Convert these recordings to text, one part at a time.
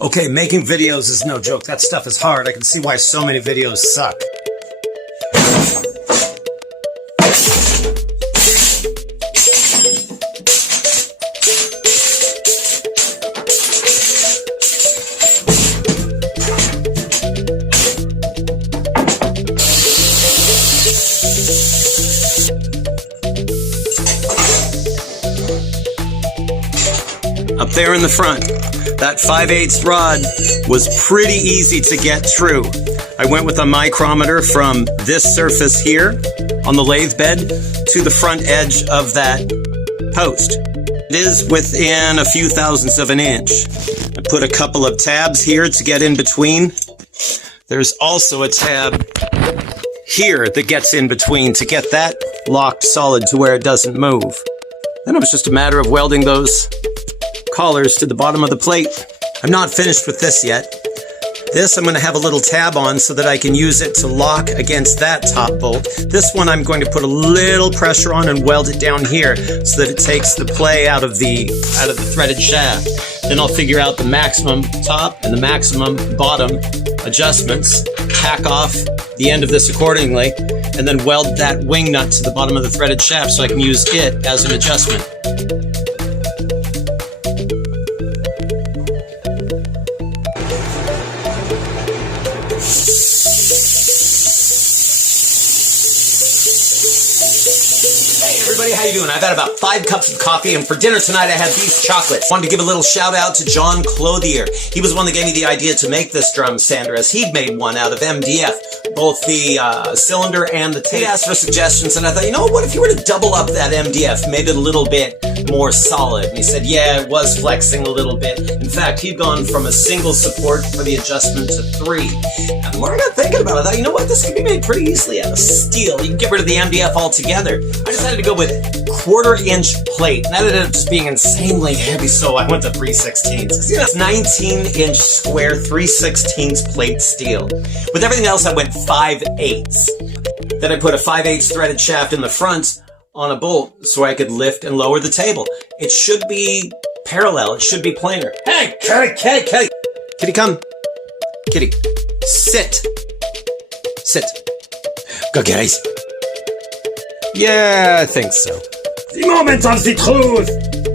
Okay, making videos is no joke. That stuff is hard. I can see why so many videos suck. Up there in the front, that 5/8 rod was pretty easy to get through. I went with a micrometer from this surface here on the lathe bed to the front edge of that post. It is within a few thousandths of an inch. I put a couple of tabs here to get in between. There's also a tab here that gets in between to get that locked solid to where it doesn't move. Then it was just a matter of welding those collars to the bottom of the plate. I'm not finished with this yet. This I'm going to have a little tab on so that I can use it to lock against that top bolt. This one I'm going to put a little pressure on and weld it down here so that it takes the play out of the threaded shaft. Then I'll figure out the maximum top and the maximum bottom adjustments, hack off the end of this accordingly, and then weld that wing nut to the bottom of the threaded shaft so I can use it as an adjustment. Everybody, how you doing? I've had about 5 cups of coffee, and for dinner tonight I had beef chocolate. Wanted to give a little shout out to John Clothier. He was the one that gave me the idea to make this drum sander, as he'd made one out of MDF, both the cylinder and the tape. He asked for suggestions, and I thought, you know, what if you were to double up that MDF, made it a little bit more solid? And he said, yeah, it was flexing a little bit. In fact, he'd gone from a single support for the adjustment to 3. And the more I got thinking about it, I thought, you know what, this could be made pretty easily out of steel. You can get rid of the MDF altogether. I decided to go with 1/4-inch plate, and that ended up just being insanely heavy, so I went to 3/16. Because you know, it's 19-inch square 3/16 plate steel. With everything else, I went 5/8. Then I put a 5/8 threaded shaft in the front on a bolt so I could lift and lower the table. It should be parallel. It should be planar. Hey, kitty! Kitty, come. Kitty, sit. Sit. Go, kitties. Yeah, I think so. The moment of the truth!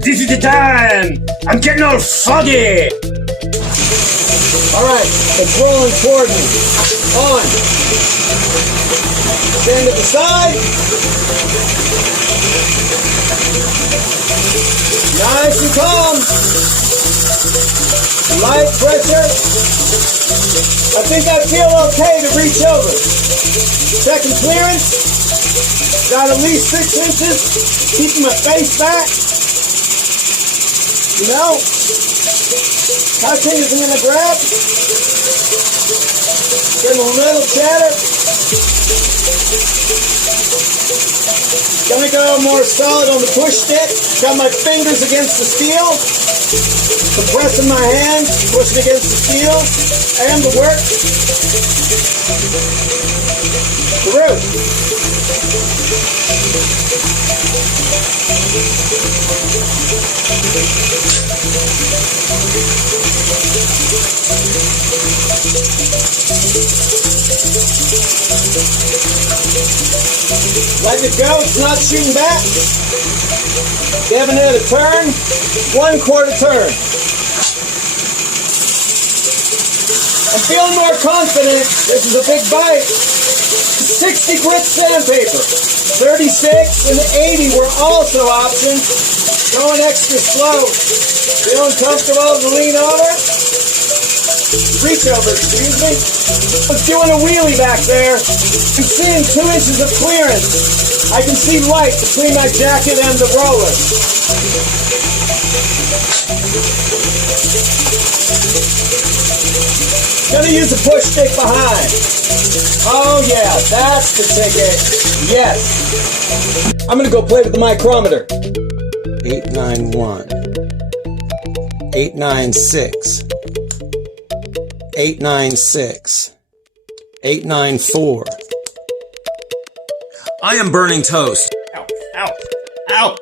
This is the time! I'm getting all foggy! Alright, it's rolling toward me. On. Stand at the side. Nice and calm. Light pressure. I think I feel okay to reach over. Second clearance. Got at least 6 inches, keeping my face back. You know, touching is in the grab. Getting a little chatter. Gonna go more solid on the push stick. Got my fingers against the steel. Compressing my hand, pushing against the steel. And the work. Through. Let it go, it's not shooting back. Giving it a turn, 1/4 turn. I'm feeling more confident. This is a big bite. 60 grit sandpaper. 36 and 80 were also options. Going extra slow. Feeling comfortable to lean over. Reach over, excuse me. I was doing a wheelie back there. I'm seeing 2 inches of clearance. I can see light between my jacket and the roller. Gonna use a push stick behind. Oh yeah, that's the ticket. Yes. I'm gonna go play with the micrometer. 891. 896. 896. 894. I am burning toast. Ow, ow, ow.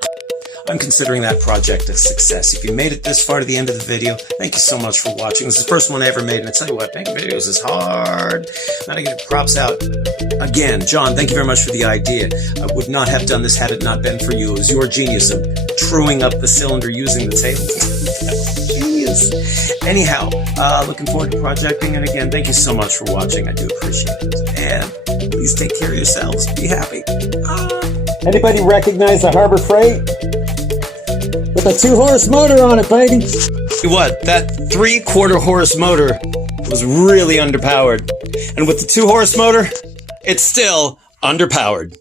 I'm considering that project a success. If you made it this far to the end of the video, thank you so much for watching. This is the first one I ever made, and I tell you what, making videos is hard. Gotta give props out. Again, John, thank you very much for the idea. I would not have done this had it not been for you. It was your genius of truing up the cylinder using the table. Genius. Anyhow, looking forward to projecting, and again, thank you so much for watching. I do appreciate it. And please take care of yourselves. Be happy. Anybody recognize the Harbor Freight? With a 2-horse motor on it, baby. What? That 3/4 horse motor was really underpowered. And with the 2-horse motor, it's still underpowered.